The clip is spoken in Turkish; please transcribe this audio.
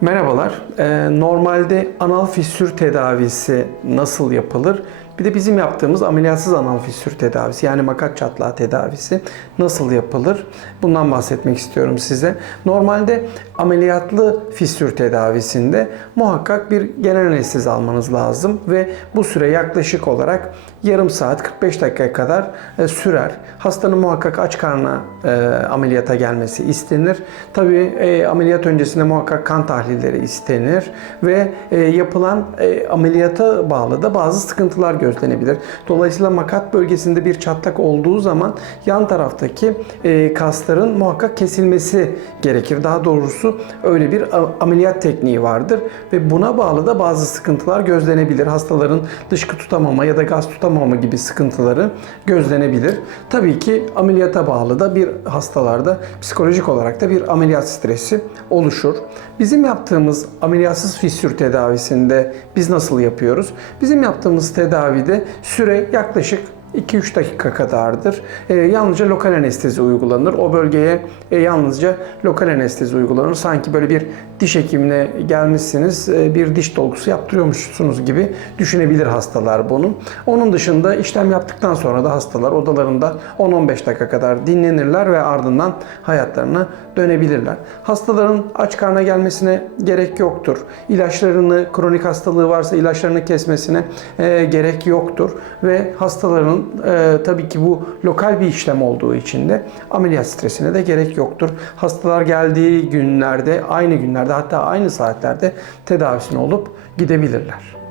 Merhabalar. Ee, normalde anal fissür tedavisi nasıl yapılır? Bir de bizim yaptığımız ameliyatsız anal fissür tedavisi yani makat çatlağı tedavisi nasıl yapılır? Bundan bahsetmek istiyorum size. Normalde ameliyatlı fissür tedavisinde muhakkak bir genel anestezi almanız lazım ve bu süre yaklaşık olarak yarım saat 45 dakika kadar e, sürer. Hastanın muhakkak aç karnına e, ameliyata gelmesi istenir. Tabii e, ameliyat öncesinde muhakkak kan tahlilleri istenir ve yapılan ameliyata bağlı da bazı sıkıntılar gözlenebilir. Dolayısıyla makat bölgesinde bir çatlak olduğu zaman yan taraftaki e, kasların muhakkak kesilmesi gerekir. Daha doğrusu öyle bir ameliyat tekniği vardır ve buna bağlı da bazı sıkıntılar gözlenebilir. Hastaların dışkı tutamama ya da gaz tutamama gibi sıkıntıları gözlenebilir. Tabii ki ameliyata bağlı da bir hastalarda psikolojik olarak da bir ameliyat stresi oluşur. Bizim yaptığımız ameliyatsız fissür tedavisinde biz nasıl yapıyoruz? Bizim yaptığımız tedavide süre yaklaşık 2-3 dakika kadardır. Ee, yalnızca lokal anestezi uygulanır. O bölgeye e, yalnızca lokal anestezi uygulanır. Sanki böyle bir diş hekimine gelmişsiniz, e, bir diş dolgusu yaptırıyormuşsunuz gibi düşünebilir hastalar bunu. Onun dışında işlem yaptıktan sonra da hastalar odalarında 10-15 dakika kadar dinlenirler ve ardından hayatlarına dönebilirler. Hastaların aç karna gelmesine gerek yoktur. İlaçlarını, kronik hastalığı varsa ilaçlarını kesmesine e, gerek yoktur ve hastaların e, tabii ki bu lokal bir işlem olduğu için de ameliyat stresine de gerek yoktur. Hastalar geldiği günlerde, aynı günlerde hatta aynı saatlerde tedavisini olup gidebilirler.